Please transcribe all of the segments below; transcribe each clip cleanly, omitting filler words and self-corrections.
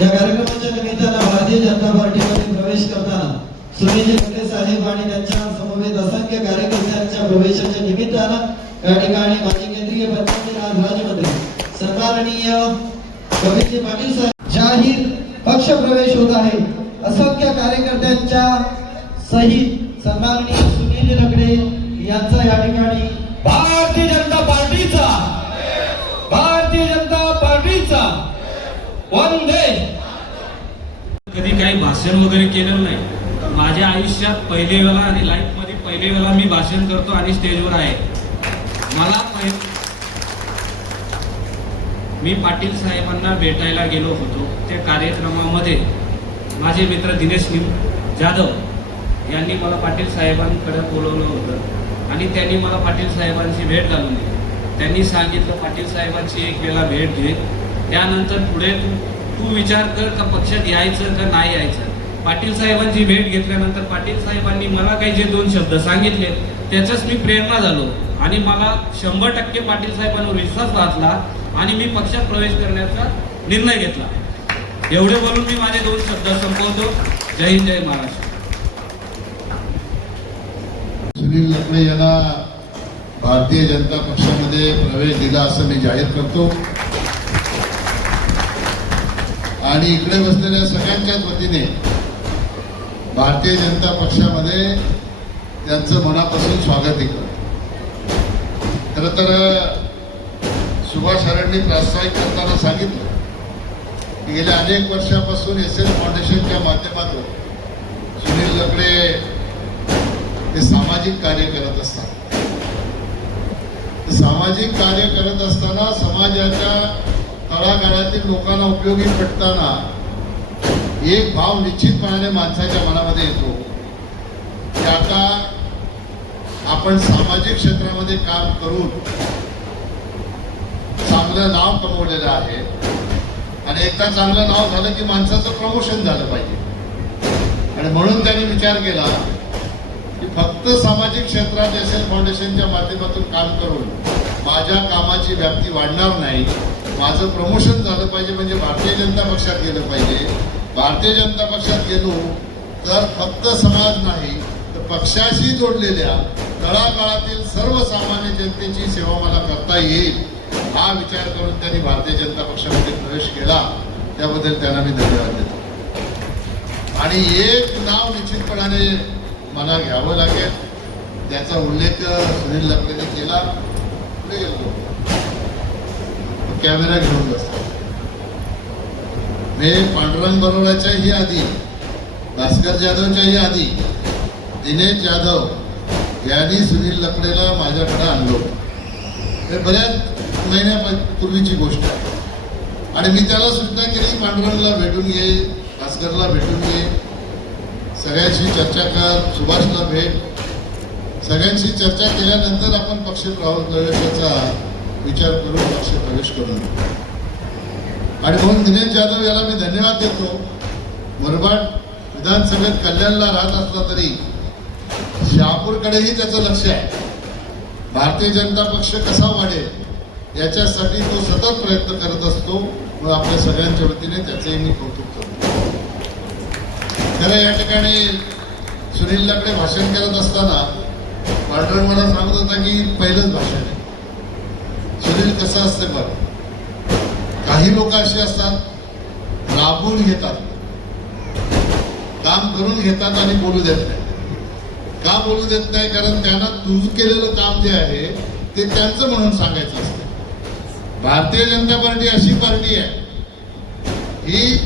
या कार्यक्रमाच्या निमित्तानं भारतीय जनता पार्टीमध्ये प्रवेश करताना सुनील लकडे साहेब आणि त्यांच्या समवेत असंख्य कार्यकर्त्यांच्या प्रवेशाच्या निमित्तानं या ठिकाणी माजी केंद्रीय पंचायत राज राज्यमंत्री सन्माननीय कविजी पाटील साहेब जाहीर पक्ष प्रवेश होत आहे। असंख्य कार्यकर्त्यांच्या सहित सन्माननीय सुनील लकडे यांचा या ठिकाणी भारतीय जनता पार्टीचा वंदे। कधी काही भाषण वगैरे केलेलं नाही माझ्या आयुष्यात पहिली वेळा आणि लाईफ मध्ये पहिली वेळा मी भाषण करतो आणि स्टेजवर आहे। मी पाटील साहेबांना भेटायला गेलो होतो। त्या कार्यक्रमामध्ये माझे मित्र दिनेश जाधव यांनी मला पाटील साहेबांकडे बोलवलं होतं आणि त्यांनी मला पाटील साहेबांची भेट घालून दिली। त्यांनी सांगितलं पाटील साहेबांची एक वेळा भेट घे, त्यानंतर पुढे तू विचार कर का पक्षात यायचं का नाही यायचं। पाटील साहेबांची भेट घेतल्यानंतर पाटील साहेबांनी मला काही जे 2 शब्द सांगितले त्याचाच मी प्रेरणा झालो आणि मला 100% पाटील साहेबांवर विश्वास वाटला आणि मी पक्षात प्रवेश करण्याचा निर्णय घेतला। एवढे बोलून मी माझे 2 शब्द संपवतो। जय हिंद, जय महाराष्ट्र। सुनील लकडे यांना भारतीय जनता पक्षामध्ये प्रवेश दिला असं मी जाहीर करतो आणि इकडे बसलेल्या सगळ्यांच्याच वतीने भारतीय जनता पक्षामध्ये त्यांचं मनापासून स्वागत करतो। खरं तर सुभाष हरणनी प्रोत्साहित करताना सांगितलं की गेल्या अनेक वर्षापासून एस.एल. फाउंडेशनच्या माध्यमातून सुनील लकडे हे सामाजिक कार्य करत असतात। सामाजिक कार्य करत असताना समाजाच्या तळागाळातील लोकांना उपयोगी पडताना एक भाव निश्चितपणाने माणसाच्या मनामध्ये येतो की आता आपण सामाजिक क्षेत्रामध्ये काम करून चांगलं नाव कमवलेलं आहे आणि एकदा चांगलं नाव झालं की माणसाचं प्रमोशन झालं पाहिजे आणि म्हणून त्यांनी विचार केला की फक्त सामाजिक क्षेत्रात एस.एल. फाउंडेशनच्या माध्यमातून काम करून माझ्या कामाची व्याप्ती वाढणार नाही, माझं प्रमोशन झालं पाहिजे म्हणजे भारतीय जनता पक्षात गेलं पाहिजे। भारतीय जनता पक्षात गेलो तर फक्त समाज नाही तर पक्षाशी जोडलेल्या तळागाळातील सर्वसामान्य जनतेची सेवा मला करता येईल हा विचार करून त्यांनी भारतीय जनता पक्षामध्ये प्रवेश केला। त्याबद्दल त्यांना मी धन्यवाद देतो आणि एक नाव निश्चितपणाने मला घ्यावं लागेल, त्याचा उल्लेख सुनील लकडेने केला। पुढे गेलो कॅमेरा घेऊन बसतो मी पांडुरंग बरोडाच्याही आधी, भास्कर जाधवच्याही आधी दिनेश जाधव यांनी सुनील लकडेला माझ्याकडे आणलो। हे बऱ्याच महिन्यापूर्वीची गोष्ट आहे आणि मी त्याला सूचना केली पांडुरंगला भेटून घे, भास्करला भेटून घे, सगळ्यांशी चर्चा कर, सुभाषला भेट। सगळ्यांशी चर्चा केल्यानंतर आपण पक्ष प्रवेशाचा विचार करून पक्ष प्रवेश करून आणि म्हणून दिनेश जाधव याला मी धन्यवाद देतो। मुरबाड विधानसभेत कल्याणला राहत असला तरी शहापूरकडेही त्याचं लक्ष आहे। भारतीय जनता पक्ष कसा वाढेल याच्यासाठी तो सतत प्रयत्न करत असतो व आपल्या सगळ्यांच्या वतीने त्याचेही मी कौतुक करतो। खरं या ठिकाणी सुनील लकडे भाषण करत असताना पांडुरंग मला सांगत होता की पहिलंच भाषण आहे। सुनील कसं असते बघ, काही लोक असे असतात राबवून घेतात, काम करून घेतात आणि बोलू देत नाही। का बोलू देत नाही? कारण त्यांना तुझं केलेलं काम जे आहे ते त्यांचं म्हणून सांगायचं असतं। भारतीय जनता पार्टी अशी पार्टी आहे ही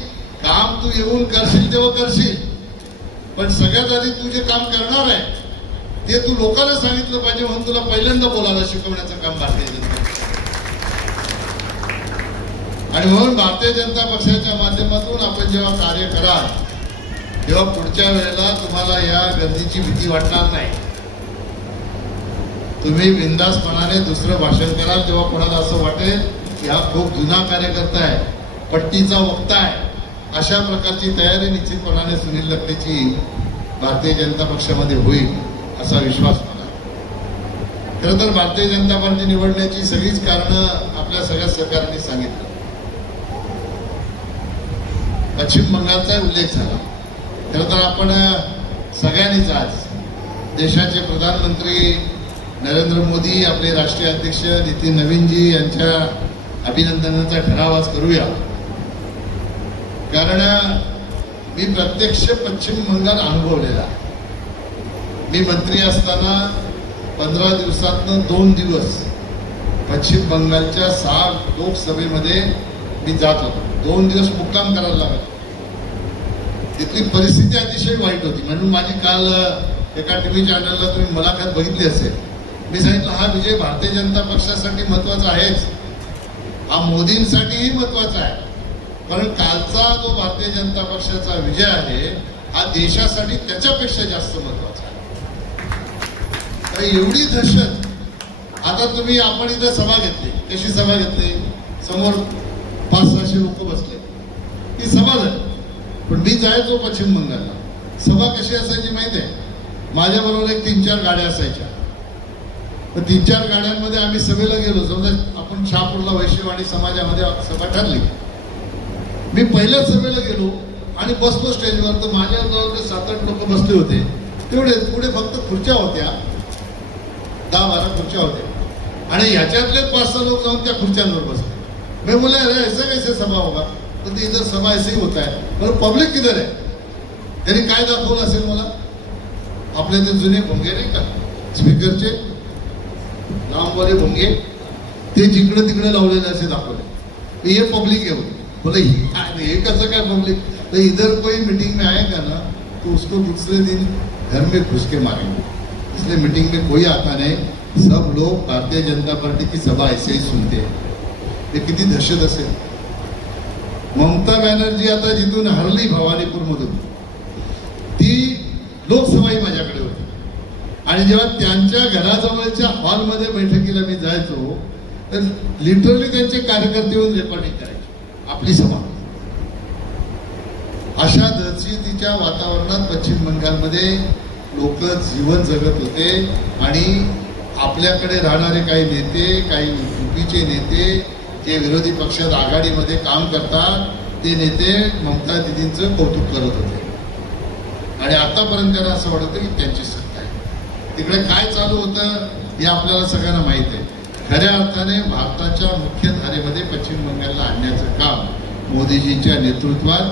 काम तू येऊन करशील तेव्हा करशील, पण सगळ्यात आधी तू जे काम करणार आहे ते तू लोकांना सांगितलं पाहिजे म्हणून तुला पहिल्यांदा बोलायला शिकवण्याचं काम भारतीय जनता आणि म्हणून भारतीय जनता पक्षाच्या माध्यमातून आपण जेव्हा कार्य कराल तेव्हा पुढच्या वेळेला तुम्हाला या गर्दीची भीती वाटणार नाही। तुम्ही बिनधास्तपणाने दुसरं भाषण कराल तेव्हा कोणाला असं वाटेल की हा खूप जुना कार्यकर्ता आहे, पट्टीचा वक्ता आहे। अशा प्रकारची तयारी निश्चितपणाने सुनील लकडेची भारतीय जनता पक्षामध्ये होईल असा विश्वास मला। खरं तर भारतीय जनता पार्टी निवडण्याची सगळीच कारणं आपल्या सगळ्या सहकाऱ्यांनी सांगितलं। पश्चिम बंगालचा उल्लेख झाला. खरं तर आपण सगळ्यांनीच आज देशाचे प्रधानमंत्री नरेंद्र मोदी, आपले राष्ट्रीय अध्यक्ष नितीन नवीनजी यांच्या अभिनंदनाचा ठराव आज करूया. कारण मी प्रत्यक्ष पश्चिम बंगाल अनुभवलेला. मी मंत्री असताना 15 दिवसातनं 2 दिवस पश्चिम बंगालच्या 6 लोकसभेमध्ये मी जात होतो. 2 दिवस मुक्काम करायला लागला. तिथली परिस्थिती अतिशय वाईट होती. म्हणून माझी काल एका टीव्ही चॅनलला तुम्ही मुलाखत बघितली असेल. मी सांगितलं हा विजय भारतीय जनता पक्षासाठी महत्वाचा आहेच, हा मोदींसाठीही महत्वाचा आहे. कारण कालचा जो भारतीय जनता पक्षाचा विजय आहे हा देशासाठी त्याच्यापेक्षा जास्त महत्वाचा आहे. तर एवढी दहशत. आता तुम्ही आपण इथं सभा घेतली. कशी सभा घेतली? समोर 500-600 लोक बसले. ती सभा झाली. पण मी जायचो पश्चिम बंगालला. सभा कशी असायची माहिती आहे? माझ्याबरोबर एक 3-4 गाड्या असायच्या. तर 3-4 गाड्यांमध्ये आम्ही सभेला गेलो. समजा आपण शहापूरला वैश्यवाणी समाजामध्ये सभा ठरली. मी पहिल्या सभेला गेलो आणि बसलो स्टेजवर. तर माझ्याजवळ 7-8 लोक बसले होते. तेवढे पुढे फक्त खुर्च्या होत्या, 10-12 खुर्च्या होत्या. आणि ह्याच्यातले 5-6 लोक जाऊन त्या खुर्च्यांवर बसले. मैं बोले अरे ऐसा कैसे सभा होगा? तर ते इधर सभा ऐसे ही होता है. बरं पब्लिक किधर आहे? त्यांनी काय दाखवलं असेल मला? आपले ते जुने भोंगे नाही का स्पीकरचे, लांबवाले भोंगे, ते जिकडे तिकडे लावलेले असे दाखवले. ये पब्लिक है. बोले ये कसं काय पब्लिक? तो इधर कोई मीटिंग में आएगा ना तो उसको दूसरे दिन घर में घुस के मारेंगे. इसलिए मीटिंग में कोई आता नहीं. सब लोग भारतीय जनता पार्टी की सभा ऐसे ही सुनते हैं. हे किती दहशत असेल. ममता बॅनर्जी आता जिथून हरली भवानीपूरमधून, ती लोकसभाही माझ्याकडे होती. आणि जेव्हा त्यांच्या घराजवळच्या हॉलमध्ये बैठकीला मी जायचो तर लिटरली त्यांचे कार्यकर्ते येऊन रेकॉर्डिंग करायचे आपली सभा. अशा दहशतीच्या वातावरणात पश्चिम बंगालमध्ये लोक जीवन जगत होते. आणि आपल्याकडे राहणारे काही नेते, काही युपीचे नेते जे विरोधी पक्षात आघाडीमध्ये काम करतात, ते नेते ममता दिदींचं कौतुक करत होते. आणि आतापर्यंत त्यांना असं वाटतं की त्यांची सत्ता आहे. तिकडे काय चालू होतं हे आपल्याला सगळ्यांना माहीत आहे. खऱ्या अर्थाने भारताच्या मुख्य धारेमध्ये पश्चिम बंगालला आणण्याचं काम मोदीजींच्या नेतृत्वात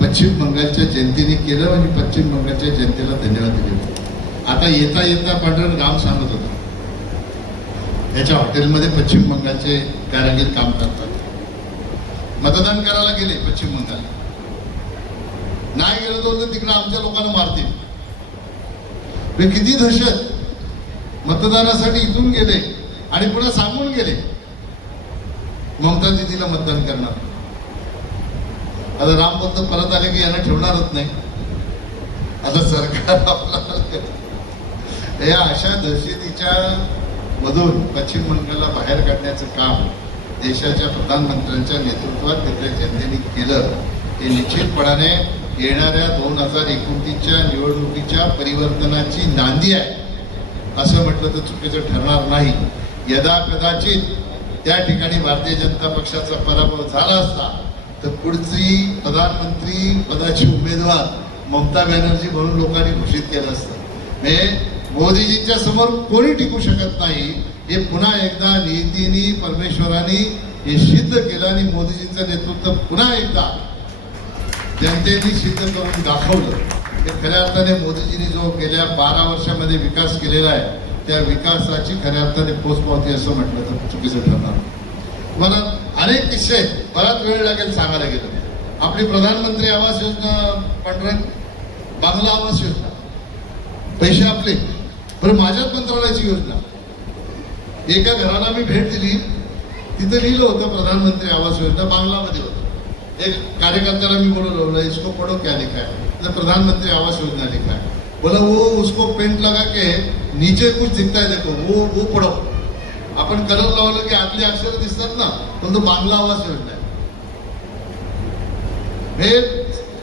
पश्चिम बंगालच्या जनतेने केलं. आणि पश्चिम बंगालच्या जनतेला धन्यवाद दिले. आता येता येता पांडुरंग राम सांगत होता, याच्या हॉटेलमध्ये पश्चिम बंगालचे कारागीर काम करतात. मतदान करायला गेले पश्चिम बंगाल, नाही गेलो तर तिकडे आमच्या लोकांना मारतील. किती दहशत. मतदानासाठी इथून गेले आणि पुन्हा सांगून गेले ममता दिदीला मतदान करणार. आता राम बोलतो परत आले की यांना ठेवणारच नाही. आता सरकार आपला या अशा दहशतीच्या मधून पश्चिम बंगालला बाहेर काढण्याचं काम देशाच्या प्रधानमंत्र्यांच्या नेतृत्वात तिथल्या जनतेने केलं. हे निश्चितपणाने येणाऱ्या 2029च्या निवडणुकीच्या परिवर्तनाची नांदी आहे असं म्हटलं तर चुकीचं ठरणार नाही. यदा कदाचित त्या ठिकाणी भारतीय जनता पक्षाचा पराभव झाला असता तर पुढची प्रधानमंत्री पदाची उमेदवार ममता बॅनर्जी म्हणून लोकांनी घोषित केलं असतं. म्हणजे मोदीजींच्या समोर कोणी टिकू शकत नाही हे पुन्हा एकदा नियतीने परमेश्वराने हे सिद्ध केलं. आणि मोदीजींचं नेतृत्व पुन्हा एकदा जनतेने सिद्ध करून दाखवलं. हे खऱ्या अर्थाने मोदीजींनी जो गेल्या 12 वर्षामध्ये विकास केलेला आहे त्या विकासाची खऱ्या अर्थाने पोचपावती असं म्हटलं तर चुकीचं ठरणार. मला अनेक किस्से बराच वेळ लागेल सांगायला गेलं. आपली प्रधानमंत्री आवास योजना, पांडुरंग बांगला आवास योजना, पैसे आपले. बरं माझ्याच मंत्रालयाची योजना. एका घराला मी भेट दिली, तिथं लिहिलं होतं प्रधानमंत्री आवास योजना, बांगलामध्ये होतं. एक कार्यकर्त्याला मी बोलवलं, इसको पढ़ो क्या लिखा है? प्रधानमंत्री आवास योजना लिखा है. बोला वो उसको पेंट लगा के नीचे कुछ दिखता है देखो, वो पढ़ो. आपण कलर लावलं की आतली अक्षर दिसतात ना, पण तो बांगला आवास योजना आहे. हे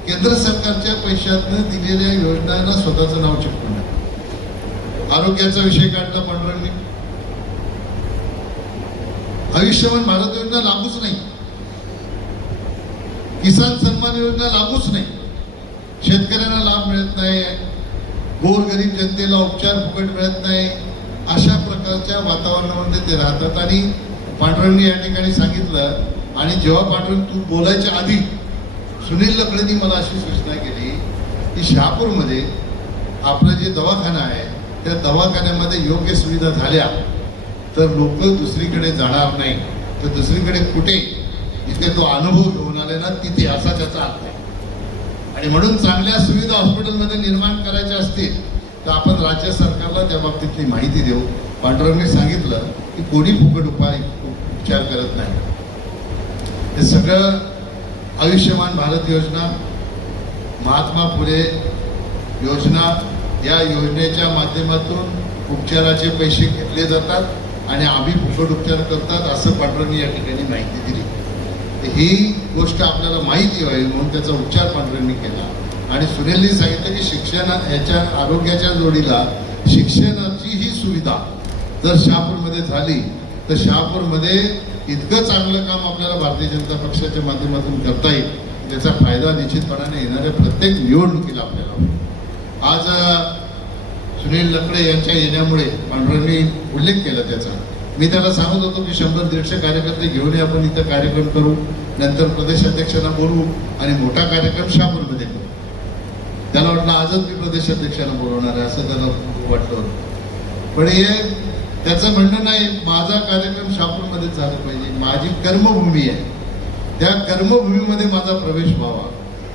केंद्र सरकारच्या पैशातनं दिलेल्या योजनांना स्वतःचं नाव चिपकून आहे. आरोग्याचा विषय काढला पांडुरंगनी. आयुष्यमान भारत योजना लागूच नाही. किसान सन्मान योजना लागूच नाही, शेतकऱ्यांना लाभ मिळत नाही, गोरगरीब जनतेला उपचार फुकट मिळत नाही, अशा प्रकारच्या वातावरणामध्ये ते राहतात. आणि पांडुरंगने या ठिकाणी सांगितलं, आणि जेव्हा पांडुरंग तू बोलायच्या आधी सुनील लकडेंनी मला अशी सूचना केली की शहापूरमध्ये आपलं जे दवाखाना आहे त्या दवाखान्यामध्ये योग्य सुविधा झाल्या तर लोक दुसरीकडे जाणार नाही, तर दुसरीकडे कुठे जिथे तो अनुभव घेऊन आले ना तिथे, असा त्याचा अर्थ आहे. आणि म्हणून चांगल्या सुविधा हॉस्पिटलमध्ये निर्माण करायच्या असतील तर आपण राज्य सरकारला त्या बाबतीतली माहिती देऊ. पांडुरंगने सांगितलं की कोणी फुकट उपचार करत नाही. हे सगळं आयुष्यमान भारत योजना, महात्मा फुले योजना, या योजनेच्या माध्यमातून उपचाराचे पैसे घेतले जातात आणि आम्ही फुकट उपचार करतात असं पांडुरंगने या ठिकाणी माहिती दिली. ही गोष्ट आपल्याला माहिती व्हावी म्हणून त्याचा उच्चार पांडुरंगने केला. आणि सुनीलनी सांगितलं की ह्याच्या आरोग्याच्या जोडीला शिक्षणाची ही सुविधा जर शहापूरमध्ये झाली तर शहापूरमध्ये इतकं चांगलं काम आपल्याला भारतीय जनता पक्षाच्या माध्यमातून करता येईल, त्याचा फायदा निश्चितपणाने येणाऱ्या प्रत्येक निवडणुकीला आपल्याला होईल. आज सुनील लकडे यांच्या येण्यामुळे पांडुरंगने उल्लेख केला त्याचा. मी त्याला सांगत होतो की 100-150 कार्यकर्ते घेऊन आपण इथं कार्यक्रम करू, नंतर प्रदेशाध्यक्षांना बोलवू आणि मोठा कार्यक्रम शहापूरमध्ये करू. त्याला वाटलं आजच मी प्रदेशाध्यक्षांना बोलवणार आहे असं त्याला वाटलं होतं. पण हे त्याचं म्हणणं नाही, माझा कार्यक्रम शहापूरमध्येच झाला पाहिजे, माझी कर्मभूमी आहे, त्या कर्मभूमीमध्ये माझा प्रवेश व्हावा,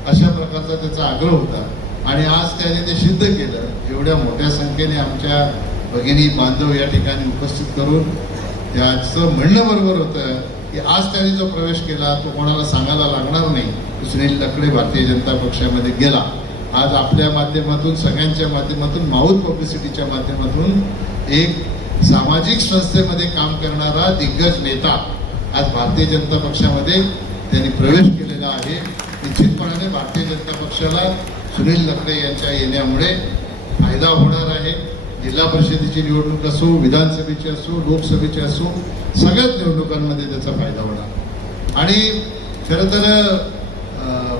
अशा प्रकारचा त्याचा आग्रह होता. आणि आज त्याने ते सिद्ध केलं. एवढ्या मोठ्या संख्येने आमच्या भगिनी बांधव या ठिकाणी उपस्थित करून त्याचं म्हणणं बरोबर होतं की आज त्याने जो प्रवेश केला तो कोणाला सांगायला लागणार नाही. सुनील लकडे भारतीय जनता पक्षामध्ये गेला. आज आपल्या माध्यमातून, सगळ्यांच्या माध्यमातून, माऊथ पब्लिसिटीच्या माध्यमातून एक सामाजिक संस्थेमध्ये काम करणारा दिग्गज नेता आज भारतीय जनता पक्षामध्ये त्यांनी प्रवेश केलेला आहे. निश्चितपणाने भारतीय जनता पक्षाला सुनील लकडे यांच्या येण्यामुळे फायदा होणार आहे. जिल्हा परिषदेची निवडणूक असो, विधानसभेची असो, लोकसभेची असो, सगळ्याच निवडणुकांमध्ये त्याचा फायदा होणार. आणि खरं तर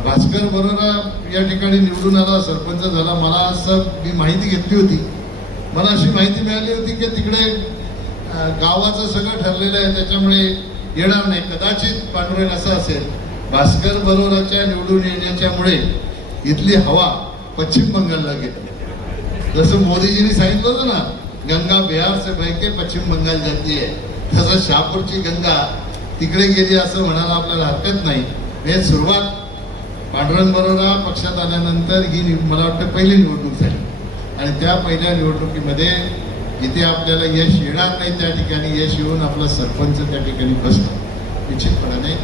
भास्कर बरोरा या ठिकाणी निवडून आला, सरपंच झाला. मला असं मी माहिती घेतली होती, मला अशी माहिती मिळाली होती की तिकडे गावाचं सगळं ठरलेलं आहे त्याच्यामुळे येणार नाही. कदाचित पांडुरंग असं असेल, भास्कर बरोराच्या निवडून येण्याच्यामुळे इथली हवा पश्चिम बंगालला गेली. जसं मोदीजींनी सांगितलं होतं ना, गंगा बिहार से बह के पश्चिम बंगाल जाती आहे, तसं शहापूरची गंगा तिकडे गेली असं म्हणायला आपल्याला हरकत नाही. हे सुरुवात पांडुरंग बरोरा पक्षात आल्यानंतर ही मला वाटतं पहिली निवडणूक झाली. आणि त्या पहिल्या निवडणुकीमध्ये जिथे आपल्याला यश येणार नाही त्या ठिकाणी यश येऊन आपला सरपंच त्या ठिकाणी बसतो. निश्चितपणाने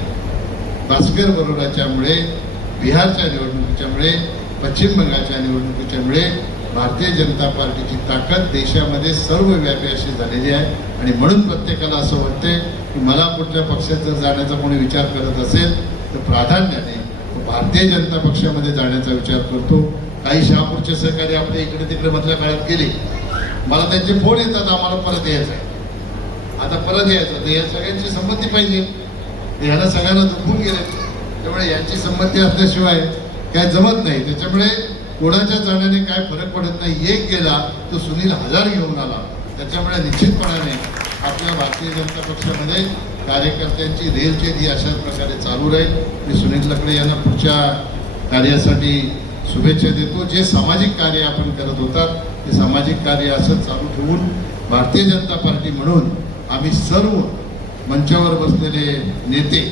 भास्कर बरोराच्यामुळे, बिहारच्या निवडणुकीच्यामुळे, पश्चिम बंगालच्या निवडणुकीच्यामुळे भारतीय जनता पार्टीची ताकद देशामध्ये सर्वव्यापी अशी झालेली आहे. आणि म्हणून प्रत्येकाला असं वाटतंय की मला कुठल्या पक्षात जर जाण्याचा कोणी विचार करत असेल तर प्राधान्याने भारतीय जनता पक्षामध्ये जाण्याचा विचार करतो. काही शहापूरचे सहकारी आपल्या इकडे तिकडे मधल्या काळात गेले, मला त्यांचे फोन येतात, आम्हाला परत यायचं आहे, आता परत यायचं. तर या सगळ्यांची संमती पाहिजे. ह्याला सगळ्यांना दुखून गेले, त्यामुळे यांची संमती असल्याशिवाय काय जमत नाही. त्याच्यामुळे कोणाच्या जाण्याने काय फरक पडत नाही. एक गेला तो सुनील 1000 घेऊन आला. त्याच्यामुळे निश्चितपणाने आपल्या भारतीय जनता पक्षामध्ये कार्यकर्त्यांची रेलचेल अशाच प्रकारे चालू राहील. मी सुनील लकडे यांना पुढच्या कार्यासाठी शुभेच्छा देतो. जे सामाजिक कार्य आपण करत होतात ते सामाजिक कार्य असं चालू ठेवून भारतीय जनता पार्टी म्हणून आम्ही सर्व मंचावर बसलेले नेते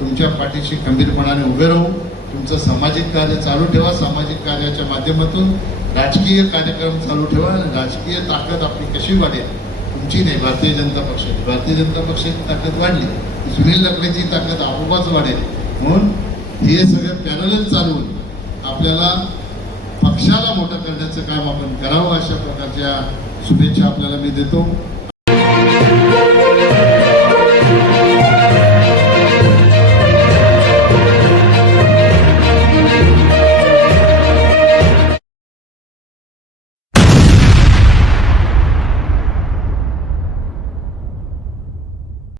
तुमच्या पाठीशी खंबीरपणाने उभे राहू. तुमचं सामाजिक कार्य चालू ठेवा. सामाजिक कार्याच्या माध्यमातून राजकीय कार्यक्रम चालू ठेवा. आणि राजकीय ताकद आपली कशी वाढेल, तुमची नाही, भारतीय जनता पक्षाची. भारतीय जनता पक्षाची ताकद वाढली, सुनील लकडेची ताकद आपोआपच वाढेल. म्हणून हे सगळं पॅरलल चालवून आपल्याला पक्षाला मोठं करण्याचं काम आपण करावं, अशा प्रकारच्या शुभेच्छा आपल्याला मी देतो.